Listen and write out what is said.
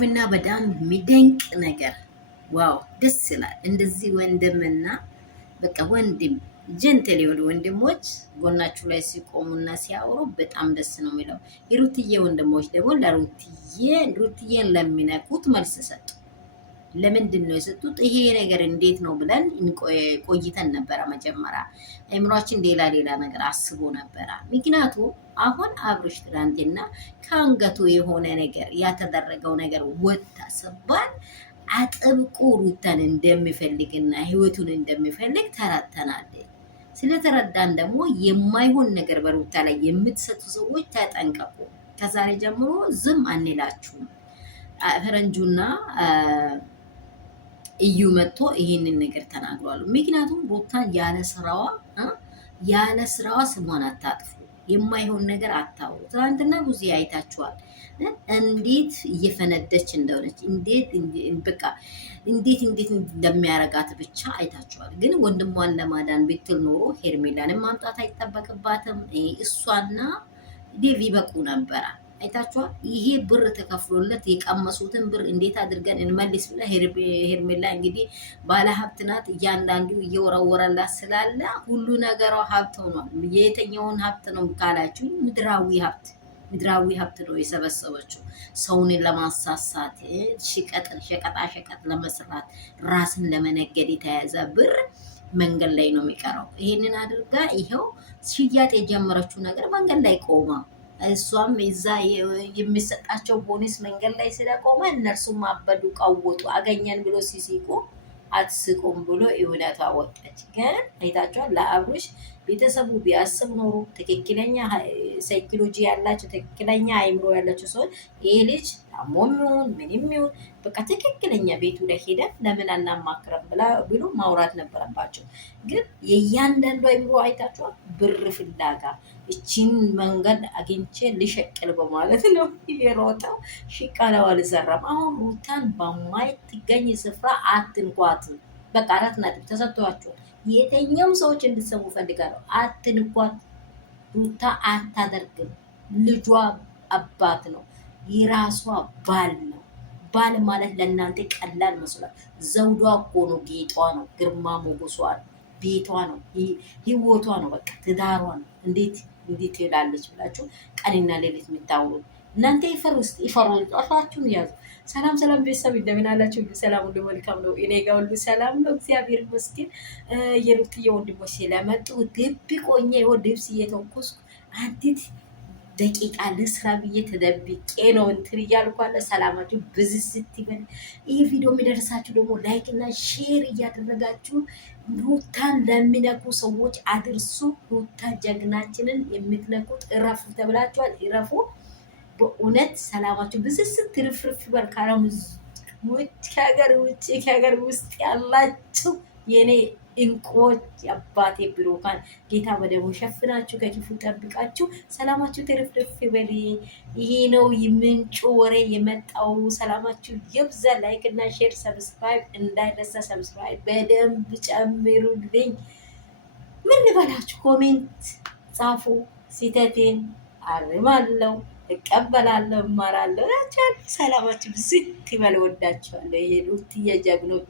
የሚገርምና በጣም የሚደንቅ ነገር ዋው ደስ ይላል። እንደዚህ ወንድምና በቃ ወንድም ጀንተል የሆኑ ወንድሞች ጎናችሁ ላይ ሲቆሙና ሲያወሩ በጣም ደስ ነው የሚለው። የሩትዬ ወንድሞች ደግሞ ሩትዬን ለሚነኩት መልስ ሰጡ። ለምንድን ነው የሰጡት? ይሄ ነገር እንዴት ነው ብለን ቆይተን ነበረ። መጀመሪያ አእምሯችን ሌላ ነገር አስቦ ነበረ። ምክንያቱም አሁን አብርሽ ትናንትና ከአንገቱ የሆነ ነገር ያተደረገው ነገር ወጣ ስባል አጥብቆ ሩታን እንደሚፈልግና ህይወቱን እንደሚፈልግ ተረድተናል። ስለተረዳን ደግሞ የማይሆን ነገር በሩታ ላይ የምትሰጡ ሰዎች ተጠንቀቁ። ከዛሬ ጀምሮ ዝም አንላችሁም። ፈረንጁና እዩ መጥቶ ይሄንን ነገር ተናግሯል። ምክንያቱም ሩታን ያለ ስራዋ ስሟን አታጥፉ፣ የማይሆን ነገር አታውሩ። ትናንትና ብዙ አይታችኋል እንዴት እየፈነደች እንደሆነች እንዴት እንደሚያረጋት ብቻ አይታችኋል። ግን ወንድሟን ለማዳን ብትል ኖሮ ሄርሜላንም ማምጣት አይጠበቅባትም። እሷና ዴቪ በቁ ነበረ። አይታችኋል። ይሄ ብር ተከፍሎለት የቀመሱትን ብር እንዴት አድርገን እንመልስ ብለ ሄርሜላ እንግዲህ ባለ ሀብት ናት። እያንዳንዱ እየወረወረላት ስላለ ሁሉ ነገሯ ሀብት ሆኗል። የየትኛውን ሀብት ነው ካላችሁ ምድራዊ ሀብት ነው የሰበሰበችው። ሰውን ለማሳሳት ሸቀጣ ለመስራት ራስን ለመነገድ የተያዘ ብር መንገድ ላይ ነው የሚቀረው። ይሄንን አድርጋ ይኸው ሽያጥ የጀመረችው ነገር መንገድ ላይ ቆማ እሷም እዛ የሚሰጣቸው ቦነስ መንገድ ላይ ስለቆመ እነርሱም አበዱ፣ ቀወጡ። አገኘን ብሎ ሲሲቁ አትስቁም ብሎ እውነቷ ወጣች። ግን አይታችኋል። ለአብርሽ ቤተሰቡ ቢያስብ ኖሮ ትክክለኛ ሳይኮሎጂ ያላቸው ትክክለኛ አይምሮ ያላቸው ሰዎች ይሄ ልጅ ታሞም ይሁን ምንም ይሁን በቃ ትክክለኛ ቤቱ ላይ ሄደን ለምን አናማክረም ብሎ ማውራት ነበረባቸው። ግን የእያንዳንዱ አይምሮ አይታችኋል። ብር ፍላጋ እቺን መንገድ አግኝቼ ልሸቅል በማለት ነው የሮጠው። ሽቃላው አልዘራም። አሁን ሩታን በማይትገኝ ስፍራ አትንኳት። በቃ 4 ነጥብ ተሰጥቷቸዋል። የተኛም ሰዎች እንድትሰሙ ፈልጋለሁ። አትንኳት። ሩታ አታደርግም። ልጇ አባት ነው፣ የራሷ ባል ነው። ባል ማለት ለእናንተ ቀላል መስሏል። ዘውዷ እኮ ነው፣ ጌጧ ነው፣ ግርማ ሞገሷ ነው፣ ቤቷ ነው፣ ህይወቷ ነው፣ በቃ ትዳሯ ነው። እንዴት ትሄዳለች ብላችሁ ቀንና ሌሊት የምታውሩ እናንተ ይፈሩ ጣፋችሁን ያዙ። ሰላም ቤተሰብ እንደምን አላችሁ? ሰላም ሁሉ መልካም ነው። እኔ ጋር ሁሉ ሰላም ነው፣ እግዚአብሔር ይመስገን። የሩትዬ ወንድሞች ስለመጡ ደብቆኝ ልብስ እየተንኩስኩ አንዲት ደቂቃ ለስራ ብዬ ተደብቄ ነው እንትን እያልኩ አለ። ሰላማችሁ ብዝዝት ይበል። ይህ ቪዲዮ የሚደርሳችሁ ደግሞ ላይክ እና ሼር እያደረጋችሁ ሩታን ለሚነኩ ሰዎች አድርሱ። ሩታ ጀግናችንን የምትነኩት እረፉ ተብላችኋል። እረፉ። በእውነት ሰላማችሁ ብዝዝት ትርፍርፍ ይበል። ካለም ከሀገር ውስጥ ያላችሁ የኔ እንቆች የአባቴ ብሩካን ጌታ በደሙ ሸፍናችሁ ከክፉ ጠብቃችሁ ሰላማችሁ ትርፍርፍ ይበል። ይሄ ነው የምንጩ ወሬ የመጣው። ሰላማችሁ ይብዛ። ላይክ እና ሼር ሰብስክራይብ እንዳይረሳ። ሰብስክራይብ በደንብ ጨምሩልኝ። ምን ልበላችሁ? ኮሜንት ጻፉ። ሲተቴን አርማለሁ፣ እቀበላለሁ፣ እማራለሁ። ሰላማችሁ ብዝት ይበል። ወዳችኋለሁ። ይሄ ሩትዬ ጀግኖች